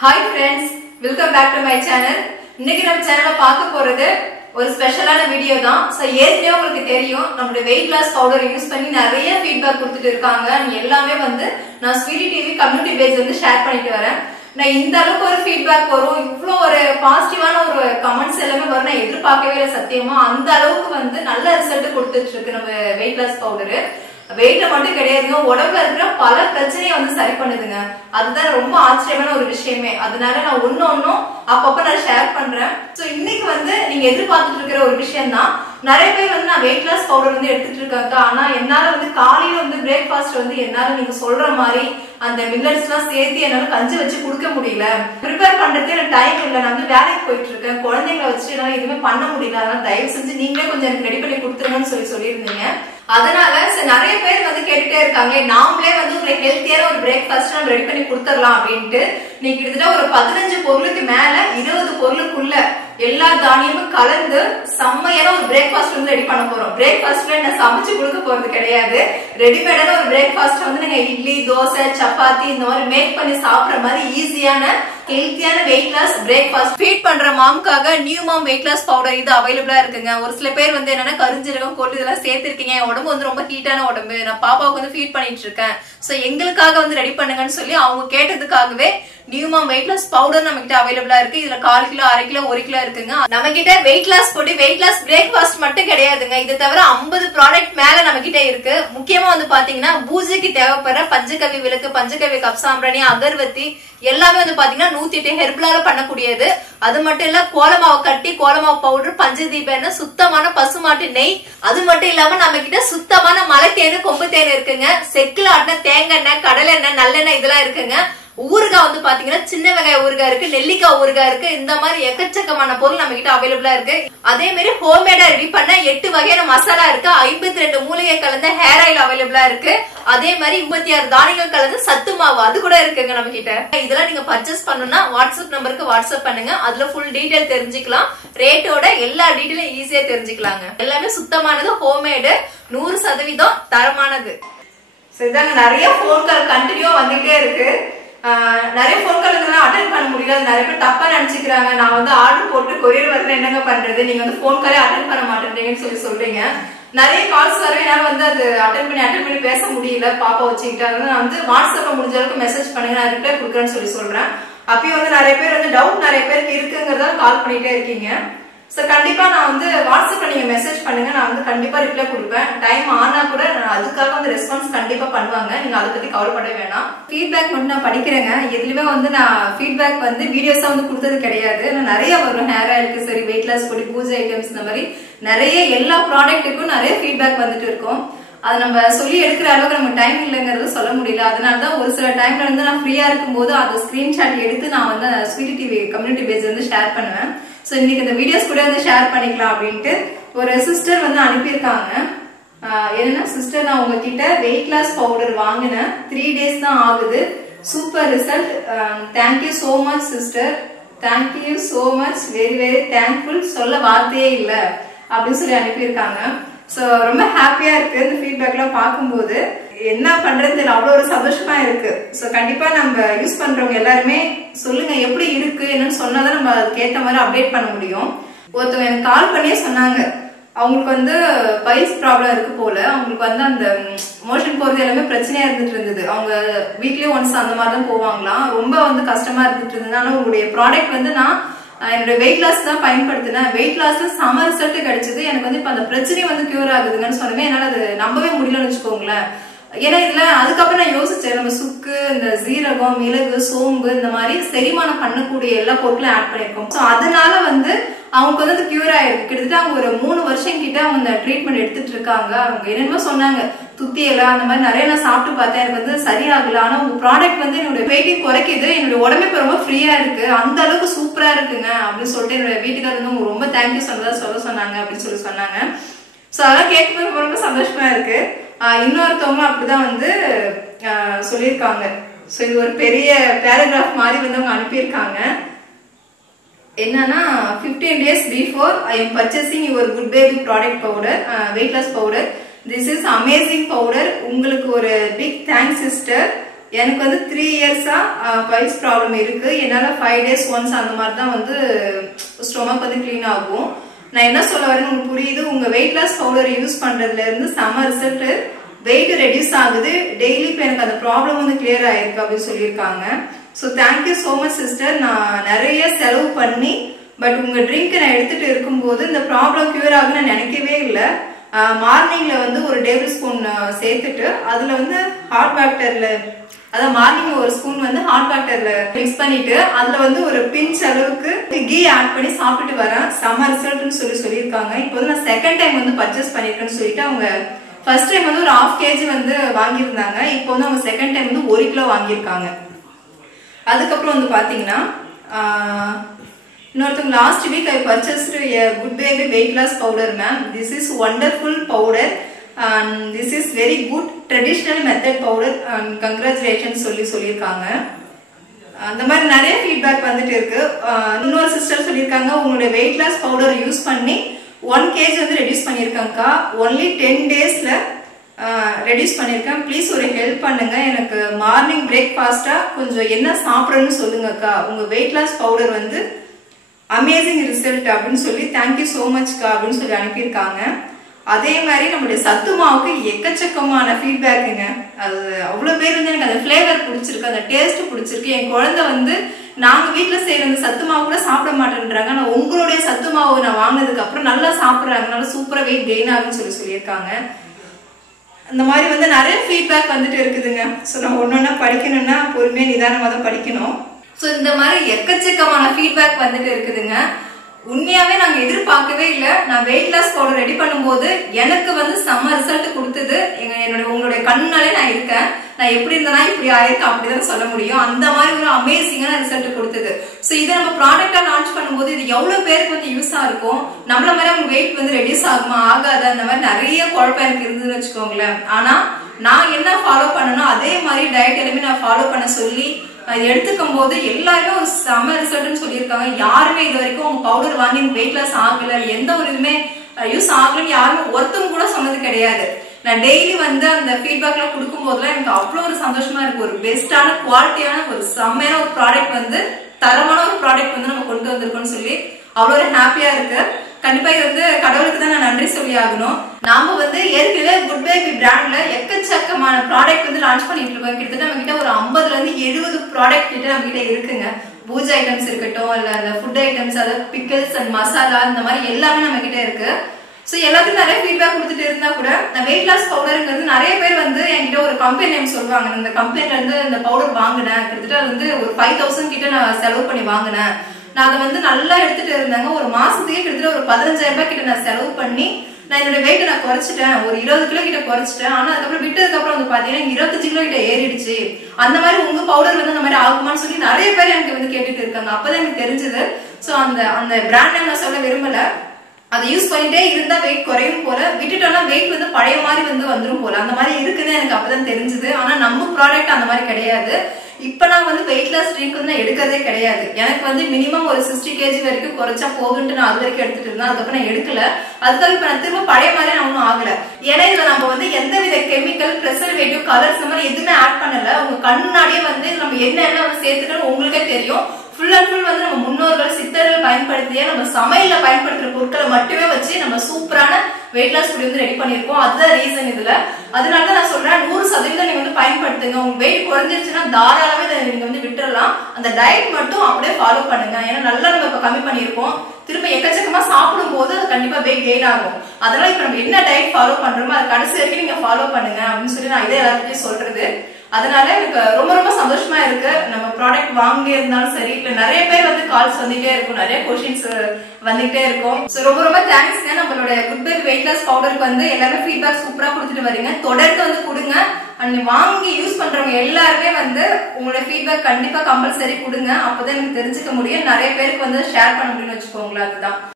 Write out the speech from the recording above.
Hi friends, welcome back to my channel. இன்னைக்கு நம்ம சேனல்ல பார்க்க போறது ஒரு ஸ்பெஷலான வீடியோ தான். சோ ஏற்கனவே உங்களுக்கு தெரியும் நம்மளுடைய வெயிட் லாஸ் பவுடர் யூஸ் பண்ணி நிறைய ஃபீட்பேக் கொடுத்துட்டு இருக்காங்க. எல்லாமே நான் Sweety TV community page share பண்ணிட்டு வரேன். நான் இந்த அளவுக்கு ஒரு ஃபீட்பேக் வரும், இவ்ளோ ஒரு பாசிட்டிவான ஒரு கமெண்ட்ஸ் எல்லாமே வரும் நான் எதிர்பார்க்கவே இல்லை சத்தியமா. அந்த அளவுக்கு நல்ல ரிசல்ட் கொடுத்துட்டு இருக்கு நம்ம வெயிட் லாஸ் பவுடர். வெயிட்ல மட்டும் கிடையாதுங்க, உடம்புல இருக்கிற பல பிரச்சனையை சரி பண்ணுதுங்க. அதுதான் ரொம்ப ஆச்சரியமான ஒரு விஷயமே. அதனால நான் ஒன்னும் அப்பப்ப நான் ஷேர் பண்றேன். சோ இன்னைக்கு நீங்க எதிர்பார்த்துட்டு இருக்கிற ஒரு விஷயம் தான். நிறைய பேர் நான் வெயிட் லாஸ் பவுடர் எடுத்துட்டு இருக்காங்க. ஆனா என்னால காலையில பிரேக்ஃபாஸ்ட் என்னால நீங்க சொல்ற மாதிரி அந்த மில்லட்ஸ் எல்லாம் சேர்த்து என்னால கஞ்சி வச்சு கொடுக்க முடியல. ப்ரிப்பேர் பண்றதுக்கு எனக்கு டைம் இல்லை. நான் வேலைக்கு போயிட்டு இருக்கேன், குழந்தைங்களை வச்சுட்டு என்னால எதுவுமே பண்ண முடியல. அதனால தயவு செஞ்சு நீங்களே கொஞ்சம் எனக்கு ரெடி பண்ணி கொடுத்துருங்கன்னு சொல்லியிருந்தீங்க. அதனால நிறைய பேர் கேட்டுட்டே இருக்காங்க, நாமளே ஒரு ஹெல்த்தியான ஒரு பிரேக்ஃபாஸ்ட் நம்ம ரெடி பண்ணி கொடுத்துடலாம் அப்படின்ட்டு. நீ கிட்டத்தட்ட ஒரு 15 பொருளுக்கு மேல 20 பொருளுக்குள்ள எல்லா தானியமும் கலந்து செம்மையான ஒரு பிரேக்ஃபாஸ்ட் ரெடி பண்ண போறோம். பிரேக்ஃபாஸ்ட்ல நான் சமைச்சு கொடுக்க போறது கிடையாது, ரெடிமேடான ஒரு பிரேக்ஃபாஸ்ட் நீங்க இட்லி, தோசை, சப்பாத்தி இந்த மாதிரி மேக் பண்ணி சாப்பிடுற மாதிரி ஈஸியான ஹெல்த்தியான வெயிட் லாஸ் பிரேக்ஃபாஸ்ட். ஃபீட் பண்ற மாம்காக new mom weight loss powder இது அவைலபிளா இருக்குங்க. ஒரு சில பேர் என்னன்னா கரிஞ்சீரகம், கொள்ளு இதெல்லாம் சேர்த்திருக்கீங்க. என் உடம்பு ரொம்ப ஹீட்டான உடம்பு, நான் பாப்பாவுக்கு ஃபீட் பண்ணிட்டு இருக்கேன், சோ எங்களுக்காக ரெடி பண்ணுங்கன்னு சொல்லி அவங்க கேட்டதுக்காகவே new mom weight loss powder நம்ம கிட்ட அவைலபிளா இருக்கு. இதுல 1/4 கிலோ, 1/2 கிலோ, 1 கிலோ இருக்குங்க. நம்ம கிட்ட வெயிட் லாஸ் பொடி, வெயிட் லாஸ் பிரேக்ஃபாஸ்ட் மட்டும் கிடையாதுங்க. இது தவிர 50 ப்ராடக்ட் மேல நம்ம கிட்ட இருக்கு. முக்கியமா பாத்தீங்கன்னா பூஜைக்கு தேவைப்படுற பஞ்சகவி விளக்கு, பஞ்சகவி கப் சாம்பிராணி, அகர்வத்தி எல்லாமே பாத்தீங்கன்னா 108 ஹெர்பலால பண்ணக்கூடியது. அது மட்டும் இல்ல கோலமாவு கட்டி, கோலமாவு பவுடர், பஞ்சதீப எண்ணெய், சுத்தமான பசுமாட்டு நெய், அது மட்டும் இல்லாம நம்ம கிட்ட சுத்தமான மலை தேனு, கொம்பு தேன் இருக்குங்க. செக்குல ஆட்டின தேங்காய் எண்ணெய், கடலை எண்ணெய், நல்லெண்ணெய் இதெல்லாம் இருக்குங்க. ஊறுகாய் பாத்தீங்கன்னா சின்ன வெங்காய ஊறுகாய் இருக்கு, நெல்லிக்காய் ஊறுகாய் இருக்கு. இந்த மாதிரி எக்கச்சக்கமான பொருள் நம்ம கிட்ட அவைலபிளா இருக்கு. அதே மாதிரி ஹோம்மேடா ரெடி பண்ண 8 வகையான மசாலா இருக்கு. 52 மூலிகை கலந்த ஹேர் ஆயில் அவைலபிளா இருக்கு. அதே மாதிரி 36 தானியங்கள் கலந்து சத்து மாவு அது கூட இருக்குங்க நம்ம கிட்ட. இதெல்லாம் நீங்க பர்ச்சேஸ் பண்ணணும்னா வாட்ஸ்அப் நம்பருக்கு வாட்ஸ்அப் பண்ணுங்க. அதுல ஃபுல் டீடைல் தெரிஞ்சுக்கலாம். ரேட்டோட எல்லா டீடைலும் ஈஸியா தெரிஞ்சுக்கலாங்க. எல்லாமே சுத்தமானது, ஹோம்மேடு, 100% தரமானது. இதாங்க நிறைய போன் கால் கண்டினியூ வந்துட்டே இருக்கு. நிறைய போன் கால் அட்டென்ட் பண்ண முடியல. நிறைய பேர் தப்பா நினைச்சுக்கிறாங்க, நான் ஆர்டர் போட்டு கொரியர் வரல என்னங்க பண்றது, நீங்க போன் காலே அட்டென்ட் பண்ண மாட்டேன்றீங்கன்னு சொல்றீங்க. நிறைய கால்ஸ் வரும், என்னால அது அட்டென்ட் பண்ணி பேச முடியல பாப்பா வச்சுக்கிட்டு. அதனால நான் வாட்ஸ்அப்ல முடிஞ்ச அளவுக்கு மெசேஜ் பண்ணுங்க, நான் ரிப்ளை கொடுக்குறேன்னு சொல்றேன். அப்பயும் நிறைய பேர் டவுட் நிறைய பேருக்கு இருக்குங்கிறத கால் பண்ணிட்டே இருக்கீங்க. சோ கண்டிப்பா நான் வாட்ஸ்அப்ல நீங்க மெசேஜ் பண்ணுங்க, நான் கண்டிப்பா ரிப்ளை கொடுப்பேன். டைம் ஆனா கூட அதுக்காக ரெஸ்பான்ஸ் கண்டிப்பா பண்ணுவாங்க, நீங்க அதை பத்தி கவலைப்பட வேணாம். ஃபீட்பேக் மட்டும் நான் படிக்கிறேங்க. எதுலயுமே நான் ஃபீட்பேக் வீடியோஸா கொடுத்தது கிடையாது. நிறைய வரும், ஹேர் ஆயிலுக்கு சரி, வெயிட் லாஸ் பொடி, பூஜை ஐட்டம்ஸ், இந்த மாதிரி நிறைய எல்லா ப்ராடக்ட்டுக்கும் நிறைய ஃபீட்பேக் இருக்கும். அது நம்ம சொல்லி எடுக்கிற அளவுக்கு நம்ம டைம் இல்லைங்கிறது சொல்ல முடியல. அதனாலதான் ஒரு சில டைம்ல நான் ஃப்ரீயா இருக்கும் போது அதை ஸ்கிரீன்ஷாட் எடுத்து நான் Sweety TV community page share பண்ணுவேன். சோ இன்னைக்கு இந்த வீடியோஸ் கூட ஷேர் பண்ணிக்கலாம் அப்படின்ட்டு ஒரு சிஸ்டர் அனுப்பியிருக்காங்க. என்னன்னா, சிஸ்டர் நான் உங்ககிட்ட வெயிட் லாஸ் பவுடர் வாங்கினேன், 3 டேஸ் தான் ஆகுது, super result, thank you so much sister, thank you so much, very very thankful, சொல்ல வார்த்தையே இல்ல அப்படின்னு சொல்லி அனுப்பியிருக்காங்க. சோ ரொம்ப ஹாப்பியா இருக்கு இந்த ஃபீட்பேக் எல்லாம் பார்க்கும்போது. என்ன பண்றது அவ்வளவு ஒரு சந்தோஷமா இருக்கு. சோ கண்டிப்பா நம்ம யூஸ் பண்றவங்க எல்லாருமே சொல்லுங்க எப்படி இருக்கு என்னன்னு சொன்னாதான் நம்ம அதுக்கேற்ற மாதிரி அப்டேட் பண்ண முடியும். ஒருத்தவங்க எனக்கு கால் பண்ணியே சொன்னாங்க, அவங்களுக்கு பைல்ஸ் ப்ராப்ளம் இருக்கு போல, அவங்களுக்கு அந்த மோஷன் போறது எல்லாமே பிரச்சனையா இருந்துட்டு இருந்தது. அவங்க வீக்லி ஒன்ஸ் அந்த மாதிரி தான் போவாங்களாம். ரொம்ப கஷ்டமா இருந்துட்டு இருந்தது. ஆனா உங்களுடைய ப்ராடக்ட் நான் என்னோட வெயிட் லாஸ் தான் பயன்படுத்தினேன், வெயிட் லாஸ்ல செம ரிசல்ட் கிடைச்சது. எனக்கு இப்ப அந்த பிரச்சனை கியூர் ஆகுதுங்கன்னு சொன்னவே என்னால அது நம்பவே முடியலன்னு வச்சுக்கோங்களேன். ஏன்னா இதுல அதுக்கப்புறம் நான் யோசிச்சேன், நம்ம சுக்கு, இந்த சீரகம், மிளகு, சோம்பு இந்த மாதிரி செரிமானம் பண்ணக்கூடிய எல்லா பொருட்களும் ஆட் பண்ணிருக்கோம். சோ அதனால அவங்க அது கியூர் ஆயிருக்கு. கிட்டத்தட்ட அவங்க ஒரு 3 வருஷம் கிட்ட அவங்க ட்ரீட்மெண்ட் எடுத்துட்டு இருக்காங்க. அவங்க என்னென்னமோ சொன்னாங்க, துத்தியல அந்த மாதிரி நிறைய நான் சாப்பிட்டு பார்த்தேன், எனக்கு சரியாகல. ஆனா உங்க ப்ராடக்ட் என்னோட வெயிட்டையும் குறைக்குது, என்னோட உடம்பு இப்ப ரொம்ப ஃப்ரீயா இருக்கு, அந்த அளவுக்கு சூப்பரா இருக்குங்க அப்படின்னு சொல்லிட்டு என்னோட வீட்டுக்காரர் ரொம்ப தேங்க்யூ சொல்ல சொன்னாங்க அப்படின்னு சொல்லி சொன்னாங்க. சோ அதெல்லாம் கேட்கும்போது ரொம்ப சந்தோஷமா இருக்கு. இன்னொருத்தவங்க அப்படிதான் சொல்லியிருக்காங்க. சோ இது ஒரு பெரிய பேராகிராஃப் மாதிரி அவங்க அனுப்பியிருக்காங்க. என்னன்னா, 15 days before I am purchasing your good baby product powder, weight loss powder. This is amazing powder. உங்களுக்கு ஒரு big thanks sister. எனக்கு வந்து 3 இயர்ஸா பைல்ஸ் ப்ராப்ளம் இருக்கு. என்னால 5 days once அந்த மாதிரி தான் வந்து ஸ்டொமக் வந்து கிளீன் ஆகும். நான் என்ன சொல்ல வரேன்னு உங்களுக்கு புரியுது. உங்க வெயிட் லாஸ் பவுடர் யூஸ் பண்றதுல இருந்து செம ரிசல்ட், வெயிட் ரெடியூஸ் ஆகுது. டெய்லி இப்போ எனக்கு அந்த ப்ராப்ளம் வந்து கிளியர் ஆயிருக்கு அப்படின்னு சொல்லியிருக்காங்க. So thank you so much sister. நான் நிறைய செலவு பண்ணி பட் உங்க ட்ரிங்க் நான் எடுத்துட்டு இருக்கும்போது இந்த ப்ராப்ளம் கியூர் ஆகுன்னு நான் நினைக்கவே இல்லை. மார்னிங்ல வந்து ஒரு டேபிள் ஸ்பூன் சேர்த்துட்டு அதுல வந்து ஹாட் வாட்டர்ல, அதான் மார்னிங் ஒரு ஸ்பூன் வந்து ஹாட் வாட்டர்ல மிக்ஸ் பண்ணிட்டு அதுல வந்து ஒரு பிஞ்ச் அளவுக்கு கீ ஆட் பண்ணி சாப்பிட்டு வரேன். செம ரிசல்ட்னு சொல்லியிருக்காங்க. இப்போ வந்து நான் செகண்ட் டைம் வந்து பர்ச்சேஸ் பண்ணிருக்கேன்னு சொல்லிட்டு அவங்க ஃபர்ஸ்ட் டைம் வந்து ஒரு 1/2 kg வந்து வாங்கியிருந்தாங்க. இப்போ வந்து அவங்க செகண்ட் டைம் வந்து 1 கிலோ வாங்கியிருக்காங்க. அதுக்கப்புறம் வந்து பாத்தீங்கன்னா இன்னொருத்தவங்க last week I purchased a good baby weight loss powder ma'am. This is wonderful powder and this is very good traditional method powder and congratulations சொல்லியிருக்காங்க. அந்த மாதிரி நிறைய ஃபீட்பேக் வந்துட்டு இருக்கு. இன்னொரு சிஸ்டர் சொல்லியிருக்காங்க உங்களுடைய வெயிட் லாஸ் பவுடர் யூஸ் பண்ணி 1 kg வந்து ரெடியூஸ் பண்ணியிருக்காங்கக்கா. ஒன்லி 10 daysல ரெடியூஸ் பண்ணியிருக்கேன். ப்ளீஸ் ஒரு ஹெல்ப் பண்ணுங்க. எனக்கு மார்னிங் பிரேக்ஃபாஸ்டா கொஞ்சம் என்ன சாப்பிட்றேன்னு சொல்லுங்கக்கா. உங்க வெயிட் லாஸ் பவுடர் வந்து அமேசிங் ரிசல்ட் அப்படின்னு சொல்லி தேங்க்யூ ஸோ மச்க்கா அப்படின்னு சொல்லி அனுப்பியிருக்காங்க. அதே மாதிரி நம்மளுடைய சத்து மாவுக்கு எக்கச்சக்கமான ஃபீட்பேக்குங்க. அது அவ்வளோ பேர் வந்து எனக்கு அந்த ஃப்ளேவர் பிடிச்சிருக்கு, அந்த டேஸ்ட் பிடிச்சிருக்கு. என் குழந்தை வந்து நாங்கள் வீட்டில் செய்கிற அந்த சத்து மாவு கூட சாப்பிட மாட்டேன்றாங்க. ஆனால் உங்களுடைய சத்து மாவு நான் வாங்கினதுக்கு அப்புறம் நல்லா சாப்பிட்றாங்க, நல்லா சூப்பராக வெயிட் கெயின் ஆகுன்னு சொல்லியிருக்காங்க. அந்த மாதிரி வந்து நிறைய ஃபீட்பேக் வந்துட்டு இருக்குதுங்க. ஸோ நம்ம ஒன்னொன்னா படிக்கணும்னா பொறுமையாக நிதானமாக தான் படிக்கணும். ஸோ இந்த மாதிரி எக்கச்சக்கமான ஃபீட்பேக் வந்துட்டு இருக்குதுங்க. உண்மையாவே நாங்க எதிர்பார்க்கவே இல்லை. நான் வெயிட் லாஸ் பவுடர் ரெடி பண்ணும்போது எனக்கு வந்து செம்ம ரிசல்ட் கொடுத்தது. உங்களுடைய கண்ணாலே நான் இருக்கேன். நான் எப்படி இருந்தேன்னா இப்படி ஆயிருக்கேன் அப்படிதான் சொல்ல முடியும். அந்த மாதிரி ஒரு அமேசிங்கான ரிசல்ட் கொடுத்தது. ஸோ இதை நம்ம ப்ராடக்டா லான்ச் பண்ணும்போது இது எவ்வளவு பேருக்கு வந்து யூஸா இருக்கும். நம்மள மாதிரி அவங்க வெயிட் வந்து ரெடியூஸ் ஆகுமா ஆகாது அந்த மாதிரி நிறைய குழப்பம் எனக்கு இருந்ததுன்னு வச்சுக்கோங்களேன். ஆனா நான் என்ன ஃபாலோ பண்ணணும் அதே மாதிரி டயட் எல்லாமே நான் ஃபாலோ பண்ண சொல்லி எடுத்துக்கும் போது எல்லாருமே ஒரு செம ரிசல்ட்னு சொல்லியிருக்காங்க. யாருமே இது வரைக்கும் உங்க பவுடர் வாங்கி வெயிட் லாஸ் ஆகல, எந்த ஒரு இதுவுமே யூஸ் ஆகலன்னு யாருமே ஒருத்தவங்க கூட சொன்னது கிடையாது. நான் டெய்லி வந்து அந்த ஃபீட்பேக் எல்லாம் கொடுக்கும் போதுலாம் எனக்கு அவ்வளோ ஒரு சந்தோஷமா இருக்கு. ஒரு பெஸ்டான குவாலிட்டியான ஒரு செம்மையான ஒரு ப்ராடக்ட் வந்து தரமான ஒரு ப்ராடக்ட் வந்து நம்ம கொண்டு வந்திருக்கோம்னு சொல்லி அவ்வளோ ஒரு ஹாப்பியா இருக்கு. கண்டிப்பா இது வந்து கடவுளுக்கு தான் நான் நன்றி சொல்லி ஆகணும். நாம வந்து ஏற்கனவே குட் பேபி பிராண்ட்ல எக்கச்சக்கமான ப்ராடக்ட் வந்து லான்ச் பண்ணிட்டு இருக்கோம். கிட்டத்தட்ட நம்ம கிட்ட ஒரு 50ல இருந்து 70 ப்ராடக்ட் கிட்ட நம்ம கிட்ட இருக்குங்க. பூஜை ஐட்டம்ஸ் இருக்கட்டும், இல்ல அந்த ஃபுட் ஐட்டம்ஸ், அதாவது பிக்கிள்ஸ் அண்ட் மசாலா, இந்த மாதிரி எல்லாமே நம்ம கிட்ட இருக்கு. ஸோ எல்லாத்துக்கும் நிறைய ஃபீட்பேக் கொடுத்துட்டு இருந்தா கூட நான் வெயிட் லாஸ் பவுடருங்கிறது நிறைய பேர் வந்து என்கிட்ட ஒரு கம்பெனி நேம் சொல்லுவாங்க. இந்த கம்பெனில இருந்து இந்த பவுடர் வாங்கினேன், கிட்டத்தட்ட வந்து ஒரு 5000 கிட்ட நான் செலவு பண்ணி வாங்கினேன். நான் அதை வந்து நல்லா எடுத்துட்டு இருந்தாங்க. ஒரு மாசத்துக்கே கிட்டத்தட்ட ஒரு 15000 ரூபாய் கிட்ட நான் செலவு பண்ணி நான் என்னோட வெயிட் நான் குறைச்சிட்டேன். ஒரு 20 கிலோ கிட்ட குறைச்சிட்டேன். ஆனா அதுக்கப்புறம் விட்டதுக்கு அப்புறம் வந்து பாத்தீங்கன்னா 25 கிலோ கிட்ட ஏறிடுச்சு. அந்த மாதிரி உங்க பவுடர் வந்து அந்த மாதிரி ஆகுமான்னு சொல்லி நிறைய பேர் எனக்கு வந்து கேட்டுட்டு இருக்காங்க. அப்பதான் எனக்கு தெரிஞ்சது. சோ அந்த பிராண்ட் நான் சொல்ல விரும்பல. அதை யூஸ் பண்ணிட்டே இருந்தா வெயிட் குறையும் போல, விட்டுட்டோம்னா வெயிட் வந்து பழைய மாதிரி வந்து வந்துரும் போல, அந்த மாதிரி இருக்குன்னு எனக்கு அப்பதான் தெரிஞ்சது. ஆனா நம்ம ப்ராடக்ட் அந்த மாதிரி கிடையாது. இப்ப நான் வந்து வெயிட் லாஸ் ட்ரிங்க் வந்து நான் எடுக்கிறதே கிடையாது. எனக்கு வந்து மினிமம் ஒரு 60 kg வரைக்கும் குறைச்சா போகுன்ட்டு நான் அது வரைக்கும் எடுத்துட்டு இருந்தேன். அதுக்கப்புறம் நான் எடுக்கல. அதுக்காக இப்ப நான் திரும்ப பழைய மாதிரி நான் ஒன்னும் ஆகல. ஏன்னா இதுல நம்ம வந்து எந்தவித கெமிக்கல், ப்ரிசர்வேட்டிவ், கலர்ஸ் இந்த மாதிரி எதுவுமே ஆட் பண்ணல. உங்க கண்ணாடியே வந்து நம்ம என்ன வந்து சேர்த்துட்டோம் உங்களுக்கே தெரியும். ஃபுல் அண்ட் ஃபுல் வந்து நம்ம முன்னோர்கள் சித்தர்கள் பயன்படுத்திய நம்ம சமையல்ல பயன்படுத்துற பொருட்களை மட்டுமே வச்சு நம்ம சூப்பரான வெயிட் லாஸ் ஃபுட் வந்து ரெடி பண்ணிருக்கோம். அதுதான் ரீசன் இதுல. அதனாலதான் நான் சொல்றேன் 100% நீங்க வந்து பயன்படுத்துங்க. உங்க வெயிட் குறைஞ்சிருச்சுன்னா தாராளமே நீங்க வந்து விட்டுறலாம். அந்த டயட் மட்டும் அப்படியே ஃபாலோ பண்ணுங்க. ஏன்னா நல்லா நம்ம இப்ப கம்மி பண்ணிருக்கோம். திரும்ப எக்கச்சக்கமா சாப்பிடும் போது அது கண்டிப்பா வெயிட் கெயின் ஆகும். அதனால இப்ப நம்ம என்ன டயட் ஃபாலோ பண்றோமோ அது கடைசி வரைக்கும் நீங்க ஃபாலோ பண்ணுங்க அப்படின்னு சொல்லி நான் இதை எல்லாருக்கிட்டையும் சொல்றது. அதனால எனக்கு ரொம்ப ரொம்ப சந்தோஷமா இருக்கு. நம்ம ப்ராடக்ட் வாங்கி இருந்தாலும் சரி, இல்ல நிறைய பேர் வந்து கால்ஸ் வந்துட்டே இருக்கும், நிறைய கொஸ்டின்ஸ் வந்துகிட்டே இருக்கும். சோ ரொம்ப ரொம்ப தேங்க்ஸ்ங்க. நம்மளோட குட் பேபி வெயிட் லாஸ் பவுடருக்கு வந்து எல்லாரும் ஃபீட்பேக் சூப்பரா கொடுத்துட்டு வரீங்க. தொடர்ந்து வந்து கொடுங்க. அண்ட் வாங்கி யூஸ் பண்றவங்க எல்லாருமே வந்து உங்களோட ஃபீட்பேக் கண்டிப்பா கம்பல்சரி கொடுங்க. அப்பதான் எனக்கு தெரிஞ்சுக்க முடியும், நிறைய பேருக்கு வந்து ஷேர் பண்ண முடியும்னு வச்சுக்கோங்களேன். அதுதான்.